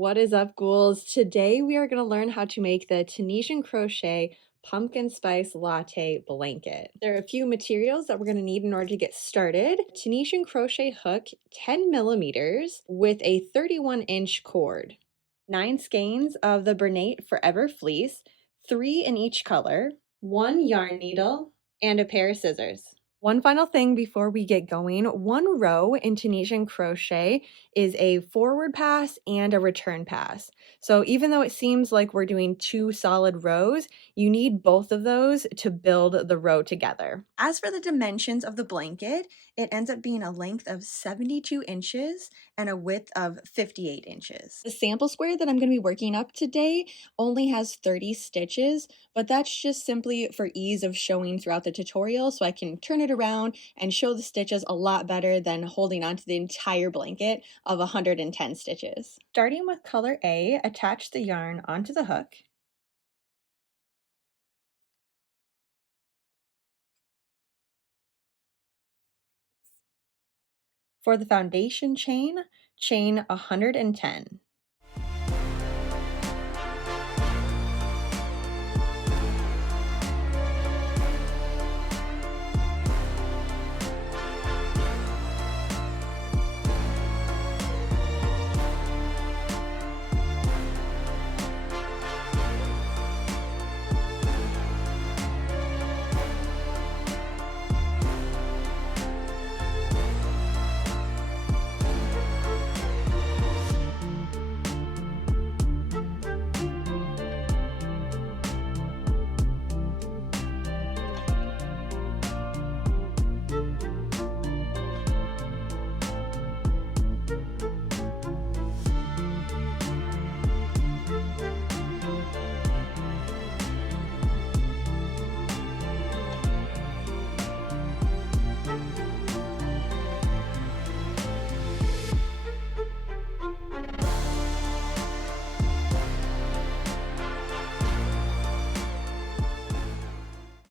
What is up, ghouls? Today we are going to learn how to make the Tunisian Crochet Pumpkin Spice Latte Blanket. There are a few materials that we're going to need in order to get started. Tunisian crochet hook, 10 millimeters with a 31-inch cord. 9 skeins of the Bernate Forever Fleece, 3 in each color, 1 yarn needle, and a pair of scissors. One final thing before we get going, one row in Tunisian crochet is a forward pass and a return pass. So even though it seems like we're doing 2 solid rows, you need both of those to build the row together. As for the dimensions of the blanket, it ends up being a length of 72 inches and a width of 58 inches. The sample square that I'm going to be working up today only has 30 stitches, but that's just simply for ease of showing throughout the tutorial, so I can turn it around and show the stitches a lot better than holding onto the entire blanket of 110 stitches. Starting with color A, attach the yarn onto the hook. For the foundation chain, chain 110.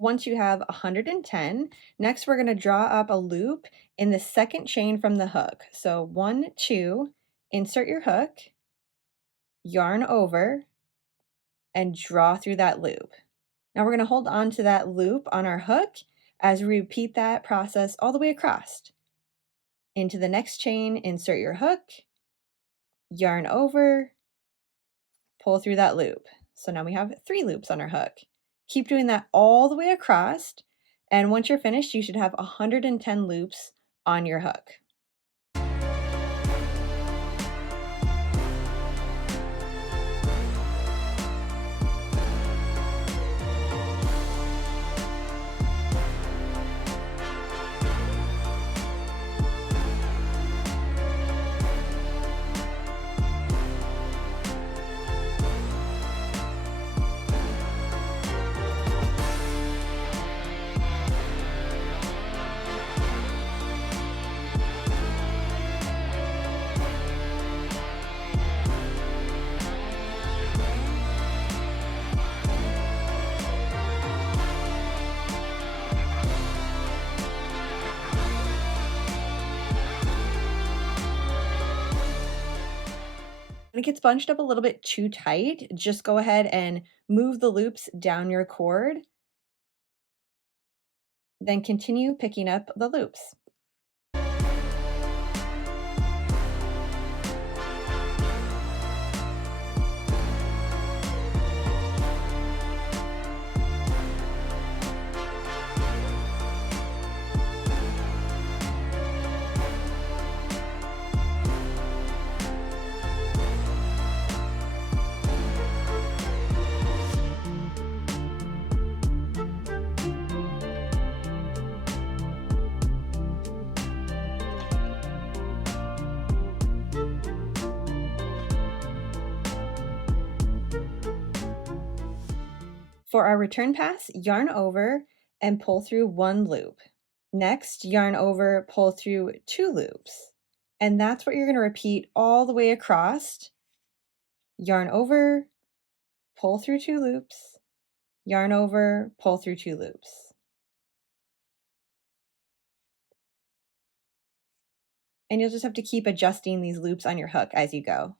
Once you have 110, next we're going to draw up a loop in the second chain from the hook. So 1, 2, insert your hook, yarn over, and draw through that loop. Now we're going to hold on to that loop on our hook as we repeat that process all the way across. Into the next chain, insert your hook, yarn over, pull through that loop. So now we have 3 loops on our hook. Keep doing that all the way across, and once you're finished, you should have 110 loops on your hook. When it gets bunched up a little bit too tight, just go ahead and move the loops down your cord. Then continue picking up the loops. For our return pass, yarn over and pull through 1 loop. Next, yarn over, pull through 2 loops. And that's what you're going to repeat all the way across. Yarn over, pull through 2 loops, yarn over, pull through 2 loops. And you'll just have to keep adjusting these loops on your hook as you go.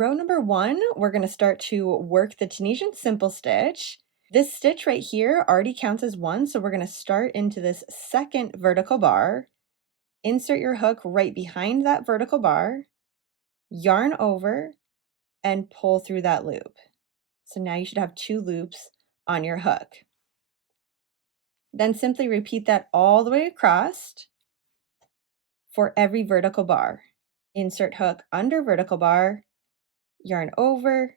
row number 1, we're going to start to work the Tunisian simple stitch. This stitch right here already counts as 1, so we're going to start into this second vertical bar. Insert your hook right behind that vertical bar, yarn over, and pull through that loop. So now you should have 2 loops on your hook. Then simply repeat that all the way across for every vertical bar. Insert hook under vertical bar, yarn over,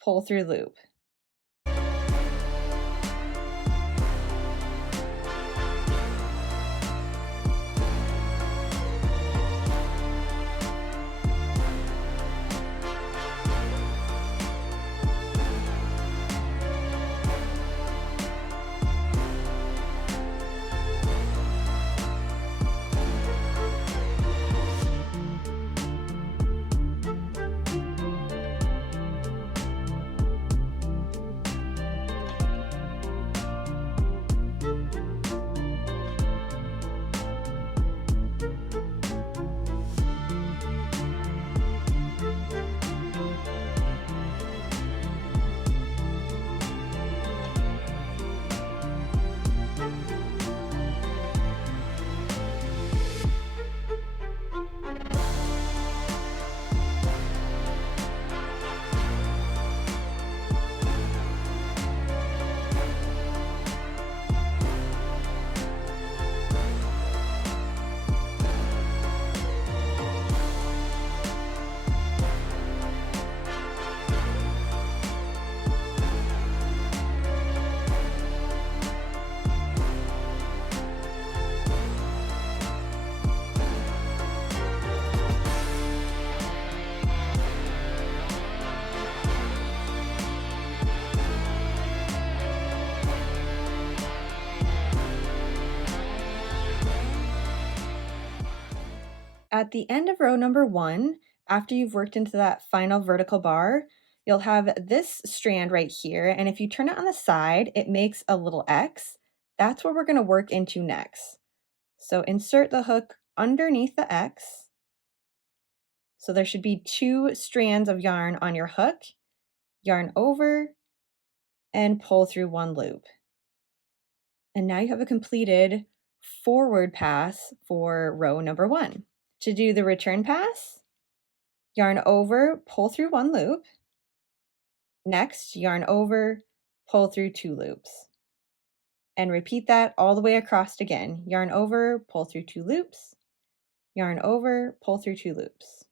pull through loop. At the end of row number 1, after you've worked into that final vertical bar, you'll have this strand right here, and if you turn it on the side, it makes a little X. That's what we're going to work into next. So insert the hook underneath the X. So there should be 2 strands of yarn on your hook, yarn over, and pull through 1 loop. And now you have a completed forward pass for row number 1. To do the return pass, yarn over, pull through 1 loop. Next, yarn over, pull through 2 loops. And repeat that all the way across again. Yarn over, pull through 2 loops. Yarn over, pull through 2 loops.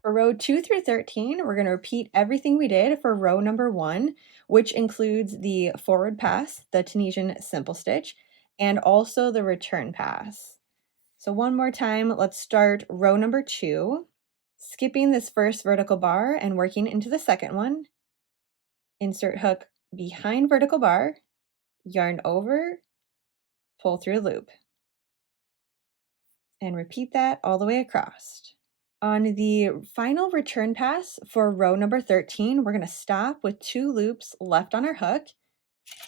For row 2 through 13, we're going to repeat everything we did for row number 1, which includes the forward pass, the Tunisian simple stitch, and also the return pass. So one more time, let's start row number 2, skipping this first vertical bar and working into the second one. Insert hook behind vertical bar, yarn over, pull through a loop, and repeat that all the way across. On the final return pass for row number 13, we're going to stop with 2 loops left on our hook.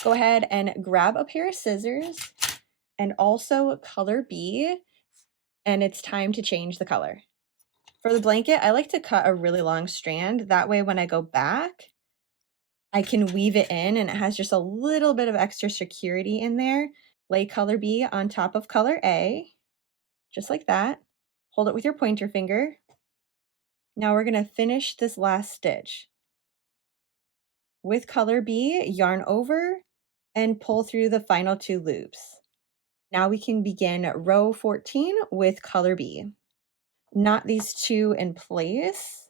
Go ahead and grab a pair of scissors and also color B, and it's time to change the color. For the blanket, I like to cut a really long strand. That way when I go back, I can weave it in and it has just a little bit of extra security in there. Lay color B on top of color A, just like that. Hold it with your pointer finger. Now we're gonna finish this last stitch. With color B, yarn over and pull through the final 2 loops. Now we can begin row 14 with color B. Knot these 2 in place.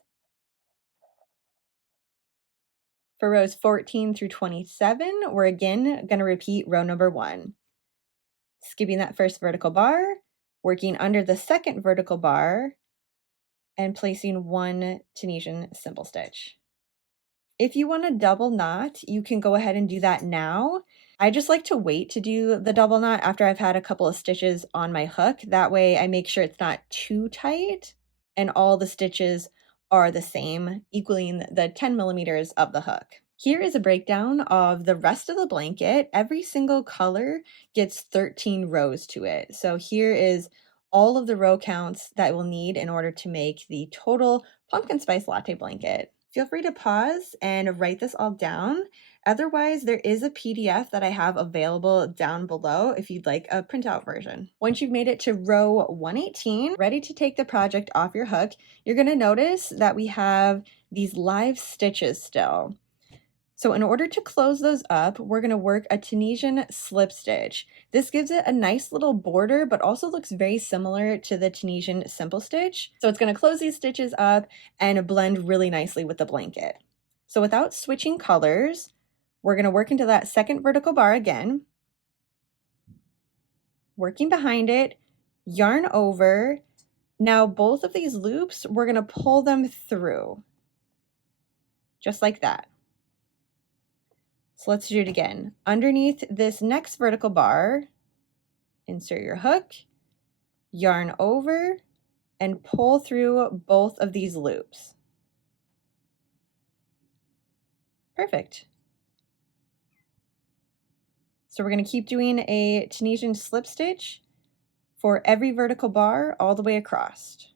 For rows 14 through 27, we're again going to repeat row number 1. Skipping that first vertical bar, working under the second vertical bar, and placing 1 Tunisian simple stitch. If you want a double knot, you can go ahead and do that now. I just like to wait to do the double knot after I've had a couple of stitches on my hook. That way I make sure it's not too tight and all the stitches are the same, equaling the 10 millimeters of the hook. Here is a breakdown of the rest of the blanket. Every single color gets 13 rows to it. So here is all of the row counts that we'll need in order to make the total pumpkin spice latte blanket. Feel free to pause and write this all down. Otherwise, there is a PDF that I have available down below if you'd like a printout version. Once you've made it to row 118, ready to take the project off your hook, you're going to notice that we have these live stitches still. So in order to close those up, we're going to work a Tunisian slip stitch. This gives it a nice little border, but also looks very similar to the Tunisian simple stitch. So it's going to close these stitches up and blend really nicely with the blanket. So without switching colors, we're going to work into that second vertical bar again, working behind it, yarn over. Now both of these loops, we're going to pull them through, just like that. So let's do it again. Underneath this next vertical bar, insert your hook, yarn over, and pull through both of these loops. Perfect. So we're going to keep doing a Tunisian slip stitch for every vertical bar all the way across.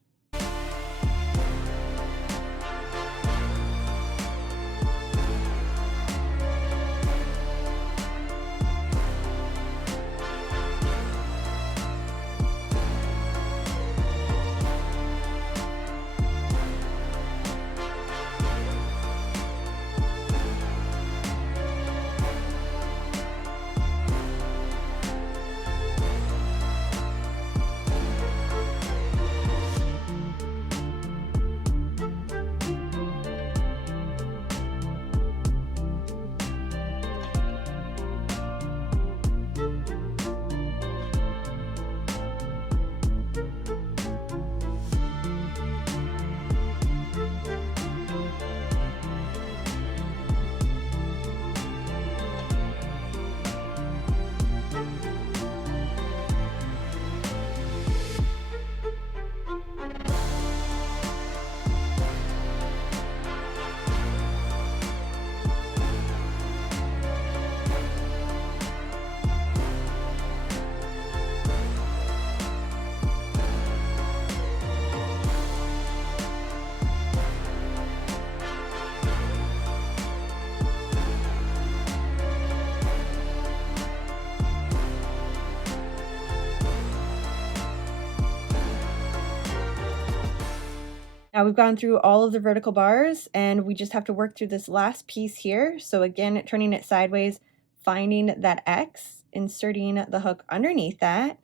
Now we've gone through all of the vertical bars and we just have to work through this last piece here. So again, turning it sideways, finding that X, inserting the hook underneath that,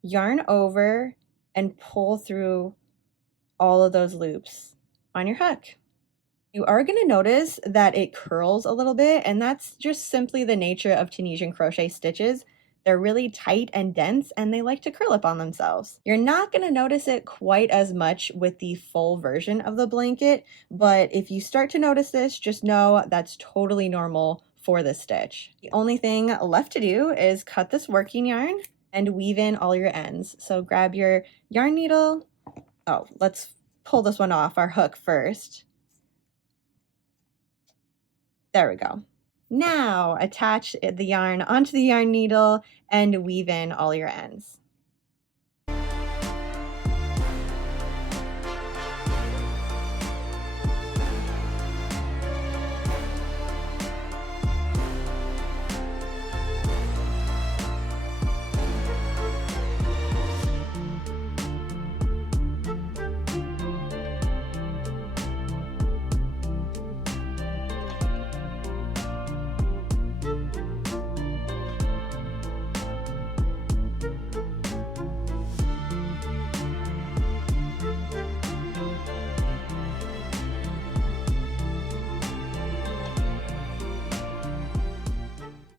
yarn over, and pull through all of those loops on your hook. You are going to notice that it curls a little bit, and that's just simply the nature of Tunisian crochet stitches. They're really tight and dense, and they like to curl up on themselves. You're not going to notice it quite as much with the full version of the blanket, but if you start to notice this, just know that's totally normal for this stitch. The only thing left to do is cut this working yarn and weave in all your ends. So grab your yarn needle. Oh, let's pull this one off our hook first. There we go. Now attach the yarn onto the yarn needle and weave in all your ends.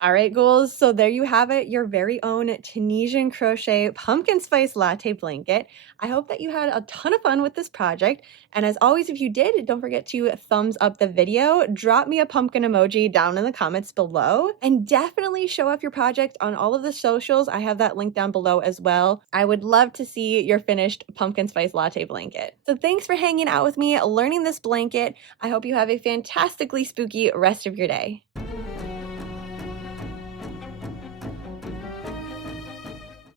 All right, ghouls, so there you have it, your very own Tunisian crochet pumpkin spice latte blanket. I hope that you had a ton of fun with this project, and as always, if you did, don't forget to thumbs up the video, drop me a pumpkin emoji down in the comments below, and definitely show off your project on all of the socials. I have that link down below as well. I would love to see your finished pumpkin spice latte blanket. So thanks for hanging out with me, learning this blanket. I hope you have a fantastically spooky rest of your day.